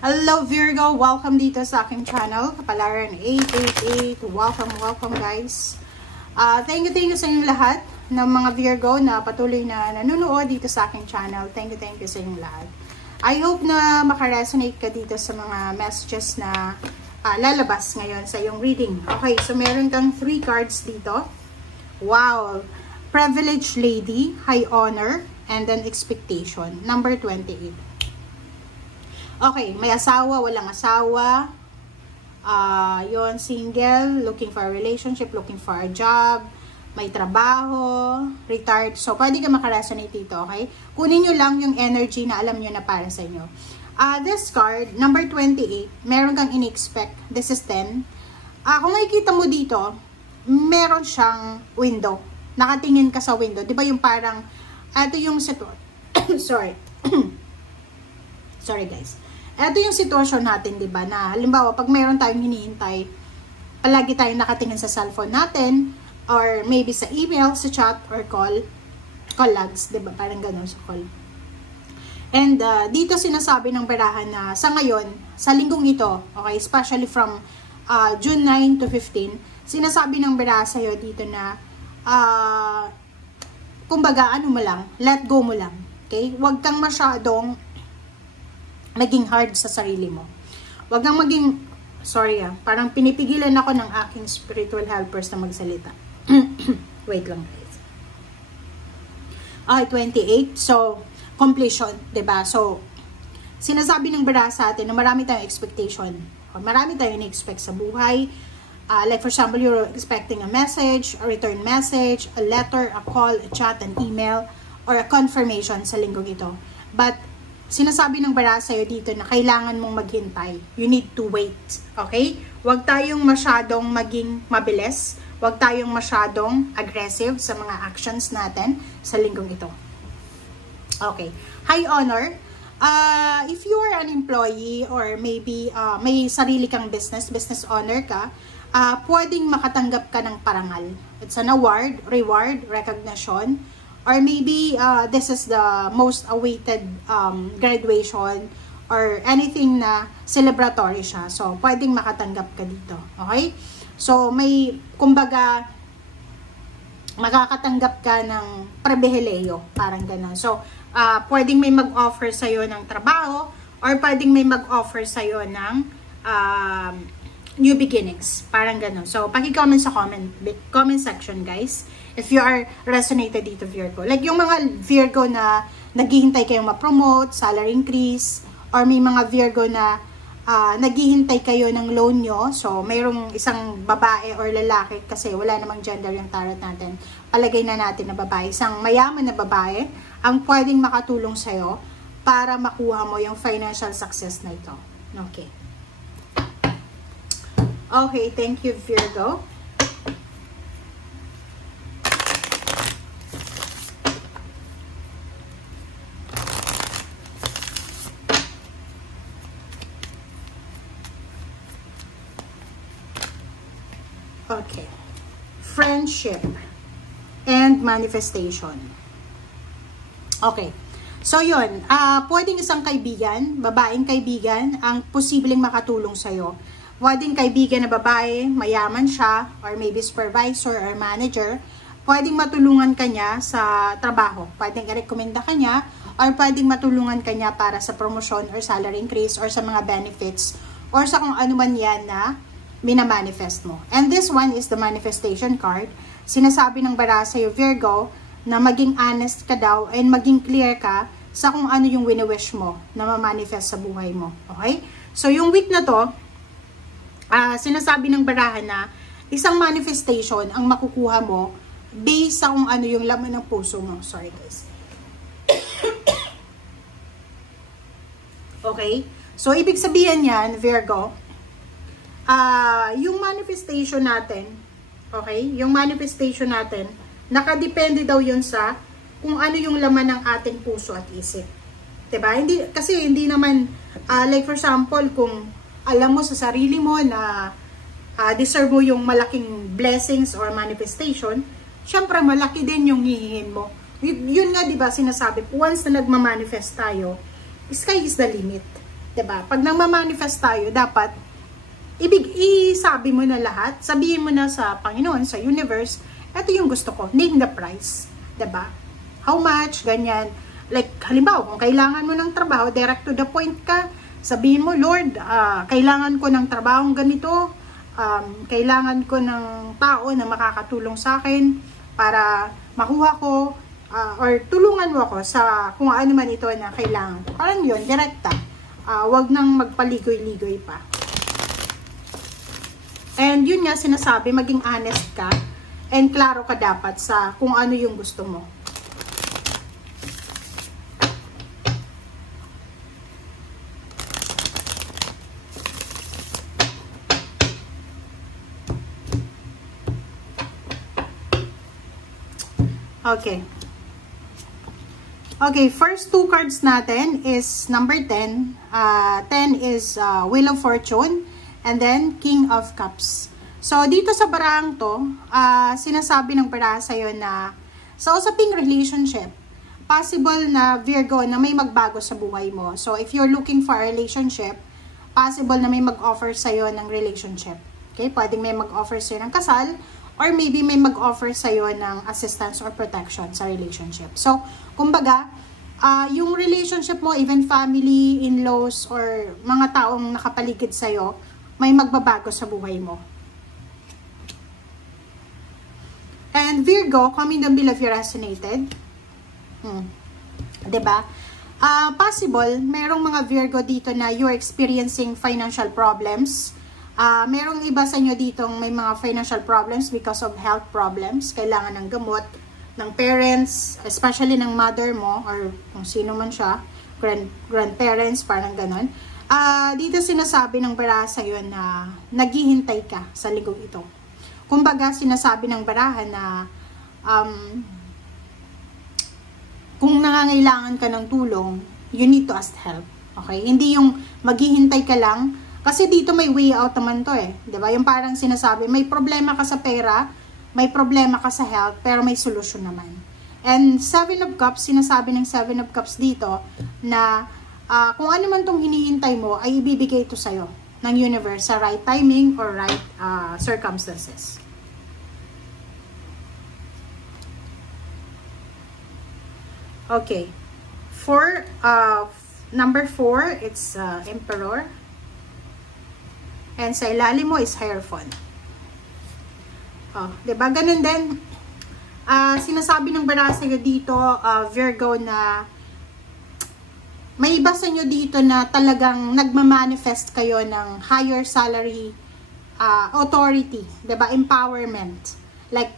Hello Virgo, welcome dito sa aking channel, Kapalaran 888. Welcome guys. Thank you sa inyong lahat ng mga Virgo na patuloy na nanonood dito sa aking channel. Thank you sa inyong lahat. I hope na makaresonate ka dito sa mga messages na lalabas ngayon sa iyong reading. Okay, so meron kang 3 cards dito. Wow! Privileged Lady, High Honor, and then Expectation. Number 28. Okay, may asawa, walang asawa. Yon, single, looking for a relationship, looking for a job, may trabaho, retired. So, pwede ka makaresonate dito, okay? Kunin nyo lang yung energy na alam nyo na para sa inyo. This card, number 28, meron kang in-expect. This is 10. Kung makikita mo dito, meron siyang window. Nakatingin ka sa window. Di ba yung parang, ito yung sorry. Sorry guys. Ito yung sitwasyon natin, di ba? Na halimbawa, pag mayroon tayong hinihintay, palagi tayong nakatingin sa cellphone natin, or maybe sa email, sa chat, or call logs, di ba? Parang ganun sa call. And dito sinasabi ng barahan na sa ngayon, sa linggong ito, okay, especially from June 9 to 15, sinasabi ng baraha sa'yo dito na, kumbaga, ano mo lang, let go mo lang. Okay? Huwag kang masyadong maging hard sa sarili mo. Huwag kang maging, parang pinipigilan ako ng aking spiritual helpers na magsalita. Wait lang guys. 28. So, completion, diba? So, sinasabi ng baraha sa atin na marami tayong expectation. Marami tayong in-expect sa buhay. Like for example, you're expecting a message, a return message, a letter, a call, a chat, an email, or a confirmation sa linggong ito. But, sinasabi ng baraha sa'yo dito na kailangan mong maghintay. You need to wait. Okay? Huwag tayong masyadong maging mabilis. Huwag tayong masyadong aggressive sa mga actions natin sa linggong ito. Okay. High honor. If you are an employee or maybe may sarili kang business owner ka, pwedeng makatanggap ka ng parangal. It's an award, reward, recognition, or maybe this is the most awaited graduation or anything na celebratory siya. So, pwedeng makatanggap ka dito. Okay? So, may, kumbaga, makakatanggap ka ng pribileyo. Parang gano'n. So, pwedeng may mag-offer sa'yo ng trabaho or pwedeng may mag-offer sa'yo ng new beginnings. Parang gano'n. So, paki-comment sa comment section, guys. If you are resonated dito, Virgo. Like yung mga Virgo na naghihintay kayong ma-promote, salary increase, or may mga Virgo na naghihintay kayo ng loan nyo. So, mayroong isang babae or lalaki kasi wala namang gender yung tarot natin. Palagay na natin na babae. Isang mayaman na babae ang pwedeng makatulong sa'yo para makuha mo yung financial success na ito. Okay. Okay, thank you, Virgo. Okay. Friendship and manifestation. Okay. So, yun. Pwedeng isang kaibigan, babaeng kaibigan, ang posibleng makatulong sa'yo. Pwedeng kaibigan na babae, mayaman siya, or maybe supervisor or manager. Pwedeng matulungan ka niya sa trabaho. Pwedeng i-recommenda ka niya, or pwedeng matulungan ka niya para sa promotion or salary increase, or sa mga benefits, or sa kung ano man yan na minamanifest mo. And this one is the manifestation card. Sinasabi ng baraha sa'yo, Virgo, na maging honest ka daw and maging clear ka sa kung ano yung wini-wish mo na ma-manifest sa buhay mo. Okay? So, yung week na to, sinasabi ng baraha na isang manifestation ang makukuha mo based sa kung ano yung laman ng puso mo. Sorry, guys. Okay? So, ibig sabihin yan, Virgo, yung manifestation natin, okay, yung manifestation natin, nakadepende daw yun sa kung ano yung laman ng ating puso at isip. Diba? Kasi hindi naman, like for example, kung alam mo sa sarili mo na deserve mo yung malaking blessings or manifestation, syempre malaki din yung hihihin mo. Yun nga, diba, sinasabi, once na nagmamanifest tayo, sky is the limit. 'Diba? Pag nang ma-manifest tayo, dapat isabi mo na lahat, sabihin mo na sa Panginoon, sa universe, ito yung gusto ko, name the price. 'Diba? How much, ganyan. Like, halimbawa, kung kailangan mo ng trabaho, direct to the point ka, sabihin mo, Lord, kailangan ko ng trabahong ganito, kailangan ko ng tao na makakatulong sa akin para makuha ko, or tulungan mo ako sa kung ano man ito na kailangan ko. Parang yun, direkta. Wag nang magpaligoy-ligoy pa. And yun nga sinasabi, maging honest ka and klaro ka dapat sa kung ano yung gusto mo. Okay. Okay, first two cards natin is number 10. 10 is Wheel of Fortune and then King of Cups. So, dito sa barahang to, sinasabi ng baraha sa'yo na sa usaping relationship, possible na Virgo na may magbago sa buhay mo. So, if you're looking for a relationship, possible na may mag-offer sa'yo ng relationship. Okay, pwedeng may mag-offer sa'yo ng kasal, or maybe may mag-offer sa'yo ng assistance or protection sa relationship. So, kumbaga, yung relationship mo, even family, in-laws, or mga taong nakapaligid sa'yo, may magbabago sa buhay mo. And Virgo, comment down below if you resonated. Diba? Possible, merong mga Virgo dito na you're experiencing financial problems. Merong iba sa inyo ditong may mga financial problems because of health problems. Kailangan ng gamot ng parents, especially ng mother mo or kung sino man siya, grandparents, parang ganon. Dito sinasabi ng baraha sa'yo na naghihintay ka sa linggong ito. Kumbaga, sinasabi ng baraha na kung nangangailangan ka ng tulong, you need to ask help. Okay? Hindi yung maghihintay ka lang. Kasi dito may way out naman to eh. 'Di ba? Yung parang sinasabi, may problema ka sa pera, may problema ka sa health, pero may solusyon naman. And 7 of Cups, sinasabi ng 7 of Cups dito na kung ano man tong hinihintay mo, ay ibibigay ito sa'yo ng universe sa right timing or right circumstances. Okay. For number 4, it's Emperor. And sa ilalim mo is Hierophant. Diba? Ganun din. Sinasabi ng baraha sa'yo dito, Virgo, na may iba sa inyo dito na talagang nagmamanifest kayo ng higher salary, authority. Diba? Empowerment. Like,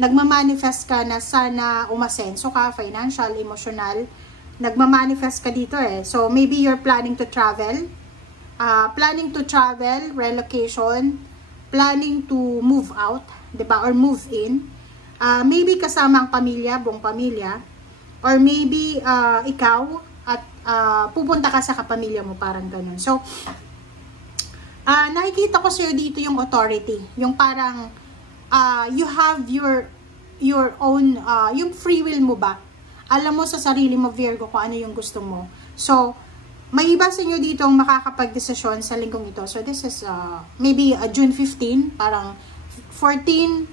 nagmamanifest ka na sana umasenso ka, financial, emotional. Nagmamanifest ka dito eh. So, maybe you're planning to travel. Relocation, planning to move out, diba? Or move in. Maybe kasama ang pamilya, buong pamilya. Or maybe ikaw at pupunta ka sa kapamilya mo, parang ganun. So, nakikita ko sa'yo dito yung authority. Yung parang you have your own, yung free will mo ba? Alam mo sa sarili mo, Virgo, kung ano yung gusto mo. So, may iba sa inyo dito ang makakapag-desisyon sa linggong ito. So, this is maybe June 15, parang 14,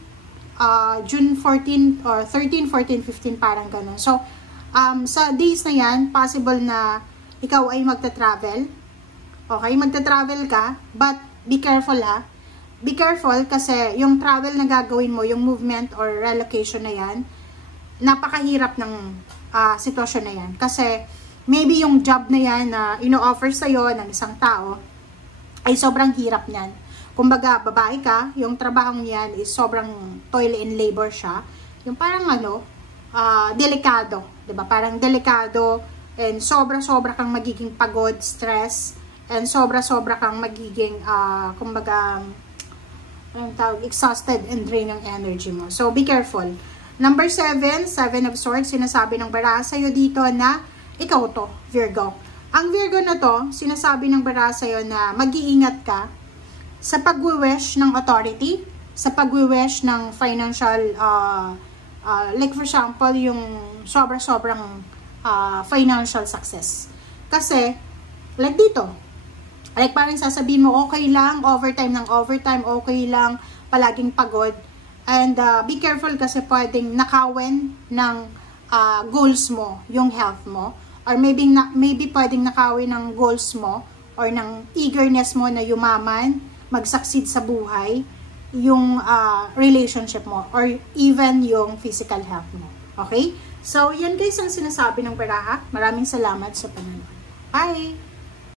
June 14, or 13, 14, 15, parang ganun. So, sa days na yan, possible na ikaw ay magta-travel. Okay, magta-travel ka, but be careful ha. Be careful kasi yung travel na gagawin mo, yung movement or relocation na yan, napakahirap ng sitwasyon na yan. Kasi, maybe yung job na yan na ino-offer sa'yo ng isang tao ay sobrang hirap niyan. Kumbaga, babae ka, yung trabahong yan is sobrang toil and labor siya. Yung parang delikado. Diba? Parang delikado and sobra-sobra kang magiging pagod, stress, and sobra-sobra kang magiging, kumbaga, exhausted and drain ng energy mo. So, be careful. Number 7, 7 of Swords, sinasabi ng baraha sa'yo dito na ikaw to, Virgo. Ang Virgo na to, sinasabi ng baraha sa'yo na mag-iingat ka sa pag-wish ng authority, sa pag-wish ng financial, like for example, yung sobra-sobrang financial success. Kasi, like dito. Like parang sasabihin mo, okay lang, overtime ng overtime, okay lang, palaging pagod. And be careful kasi pwedeng nakawin ng goals mo, yung health mo. Or maybe pwedeng nakawin ng goals mo or ng eagerness mo na yumaman, mag-succeed sa buhay, yung relationship mo or even yung physical health mo. Okay? So, yan guys ang sinasabi ng baraha. Maraming salamat sa panonood. Bye!